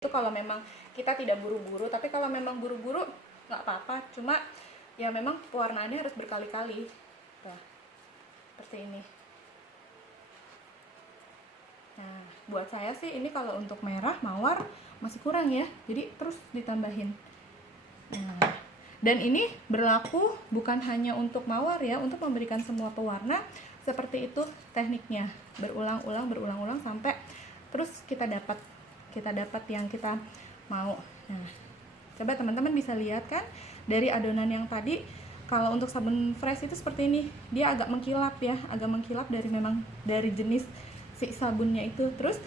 Itu kalau memang kita tidak buru-buru, tapi kalau memang buru-buru nggak apa-apa, cuma ya memang pewarnaannya harus berkali-kali. Nah, seperti ini. Nah, buat saya sih ini kalau untuk merah mawar masih kurang ya, jadi terus ditambahin. Nah, dan ini berlaku bukan hanya untuk mawar ya, untuk memberikan semua pewarna seperti itu tekniknya, berulang-ulang sampai terus kita dapat yang kita mau. Nah, coba teman-teman bisa lihat kan dari adonan yang tadi, kalau untuk sabun fresh itu seperti ini, dia agak mengkilap ya, dari jenis si sabunnya itu. Terus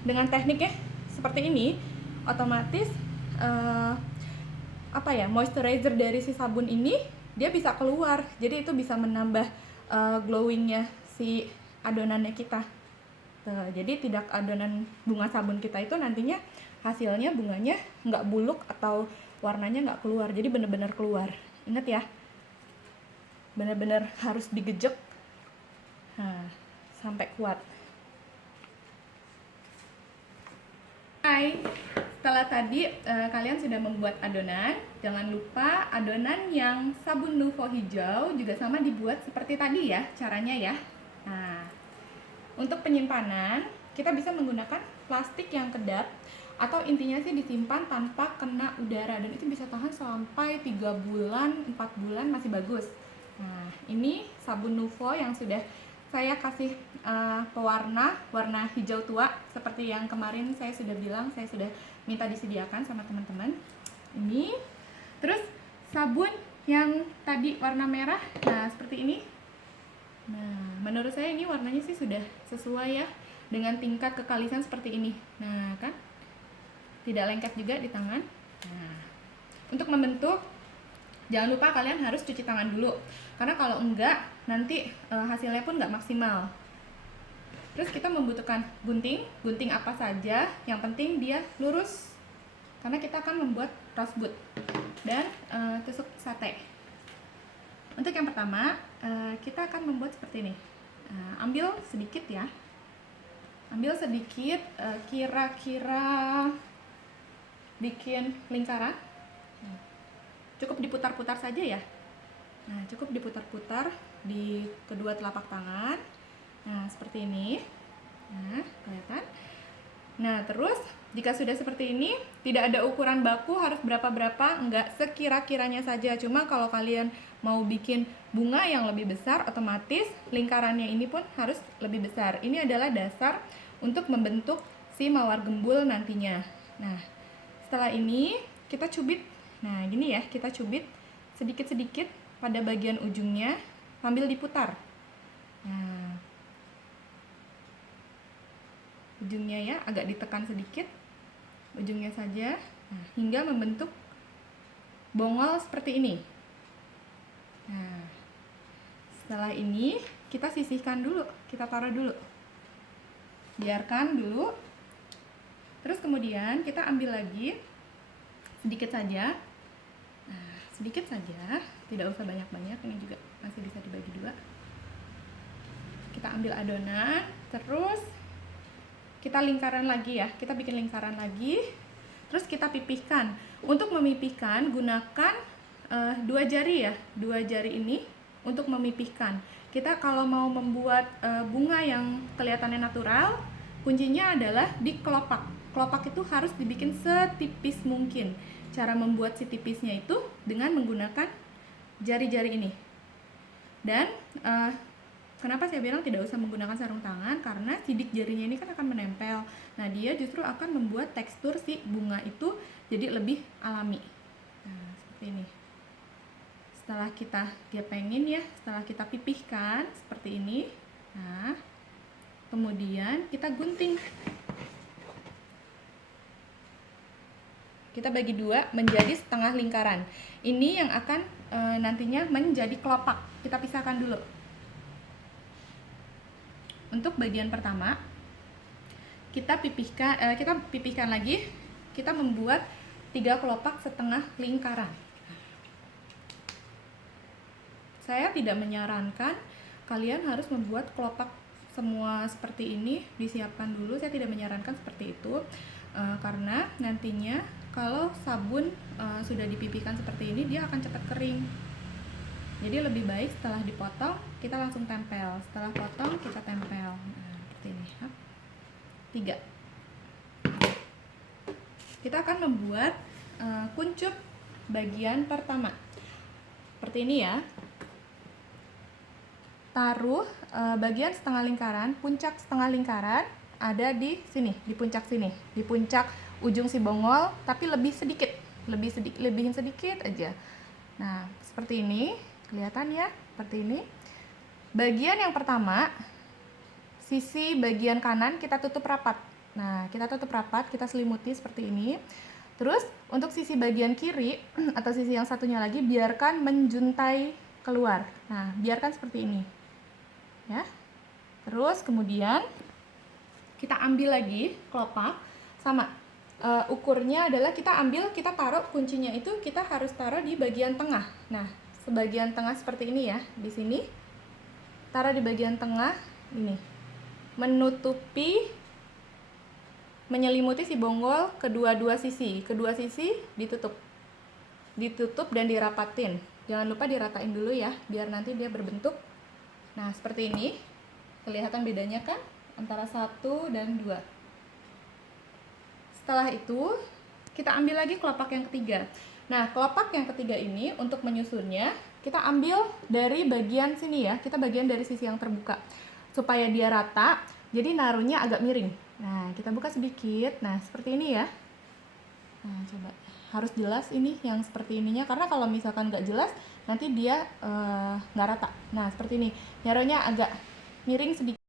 dengan tekniknya seperti ini, otomatis moisturizer dari si sabun ini dia bisa keluar, jadi itu bisa menambah glowingnya si adonannya kita. Jadi tidak adonan bunga sabun kita itu nantinya hasilnya bunganya nggak buluk atau warnanya nggak keluar, jadi benar-benar keluar. Ingat ya, benar-benar harus digejek sampai kuat. Hai, setelah tadi kalian sudah membuat adonan, jangan lupa adonan yang sabun Nuvo hijau juga sama dibuat seperti tadi ya caranya ya. Nah, untuk penyimpanan kita bisa menggunakan plastik yang kedap, atau intinya sih disimpan tanpa kena udara, dan itu bisa tahan sampai 3 bulan, 4 bulan masih bagus. Nah, ini sabun Nuvo yang sudah saya kasih pewarna warna hijau tua seperti yang kemarin saya sudah bilang, saya sudah minta disediakan sama teman-teman. Ini terus sabun yang tadi warna merah, nah seperti ini. Nah, menurut saya ini warnanya sih sudah sesuai ya dengan tingkat kekalisan seperti ini. Nah, kan tidak lengket juga di tangan. Nah, untuk membentuk jangan lupa kalian harus cuci tangan dulu, karena kalau enggak nanti hasilnya pun nggak maksimal. Terus kita membutuhkan gunting apa saja, yang penting dia lurus karena kita akan membuat rosebud, dan tusuk sate. Untuk yang pertama kita akan membuat seperti ini. Ambil sedikit ya, kira-kira bikin lingkaran. Cukup diputar-putar saja ya. Nah, cukup diputar-putar di kedua telapak tangan. Nah, seperti ini. Nah, kelihatan. Nah, terus jika sudah seperti ini, tidak ada ukuran baku harus berapa-berapa, enggak, sekira-kiranya saja. Cuma kalau kalian mau bikin bunga yang lebih besar, otomatis lingkarannya ini pun harus lebih besar. Ini adalah dasar untuk membentuk si mawar gembul nantinya. Nah, setelah ini kita cubit. Nah, gini ya, kita cubit sedikit-sedikit pada bagian ujungnya sambil diputar. Nah, ujungnya ya agak ditekan sedikit, ujungnya saja, nah, hingga membentuk bongol seperti ini. Nah, setelah ini kita sisihkan dulu, kita taruh dulu, biarkan dulu. Terus kemudian kita ambil lagi sedikit saja. Nah, sedikit saja, tidak usah banyak-banyak, ini juga masih bisa dibagi dua. Kita ambil adonan, terus kita lingkaran lagi ya, kita bikin lingkaran lagi, terus kita pipihkan. Untuk memipihkan gunakan 2 jari ya, 2 jari ini untuk memipihkan. Kita kalau mau membuat bunga yang kelihatannya natural, kuncinya adalah di kelopak. Kelopak itu harus dibikin setipis mungkin. Cara membuat si tipisnya itu dengan menggunakan jari-jari ini. Dan kenapa saya bilang tidak usah menggunakan sarung tangan? Karena sidik jarinya ini kan akan menempel. Nah, dia justru akan membuat tekstur si bunga itu jadi lebih alami. Nah, seperti ini. Setelah kita gepengin ya, setelah kita pipihkan seperti ini. Nah, kemudian kita gunting. Kita bagi dua menjadi setengah lingkaran. Ini yang akan nantinya menjadi kelopak. Kita pisahkan dulu. Untuk bagian pertama, kita pipihkan lagi. Kita membuat 3 kelopak setengah lingkaran. Saya tidak menyarankan kalian harus membuat kelopak semua seperti ini, disiapkan dulu. Saya tidak menyarankan seperti itu. karena nantinya kalau sabun sudah dipipihkan seperti ini dia akan cepat kering. Jadi lebih baik setelah dipotong kita langsung tempel, setelah potong kita tempel. Nah, seperti ini. 3. Kita akan membuat kuncup bagian pertama. Seperti ini ya. Taruh bagian setengah lingkaran, puncak setengah lingkaran ada di sini, di puncak sini, di puncak ujung si bongol, tapi lebihin sedikit aja. Nah, seperti ini, kelihatan ya, seperti ini. Bagian yang pertama, sisi bagian kanan kita tutup rapat. Nah, kita tutup rapat, kita selimuti seperti ini. Terus, untuk sisi bagian kiri, atau sisi yang satunya lagi, biarkan menjuntai keluar. Nah, biarkan seperti ini. Ya. Terus kemudian kita ambil lagi kelopak, sama ukurnya adalah kita taruh kuncinya itu kita harus taruh di bagian tengah. Nah, sebagian tengah seperti ini ya, di sini taruh di bagian tengah ini, menyelimuti si bonggol kedua sisi ditutup dan dirapatin. Jangan lupa diratain dulu ya, biar nanti dia berbentuk. Nah, seperti ini. Kelihatan bedanya kan antara 1 dan 2. Setelah itu, kita ambil lagi kelopak yang ketiga. Nah, kelopak yang ketiga ini untuk menyusunnya, kita ambil dari bagian sini ya. Kita bagian dari sisi yang terbuka. Supaya dia rata, jadi naruhnya agak miring. Nah, kita buka sedikit. Nah, seperti ini ya. Nah, coba. Harus jelas ini yang seperti ininya, karena kalau misalkan nggak jelas nanti dia nggak rata. Nah, seperti ini, naruhnya agak miring sedikit.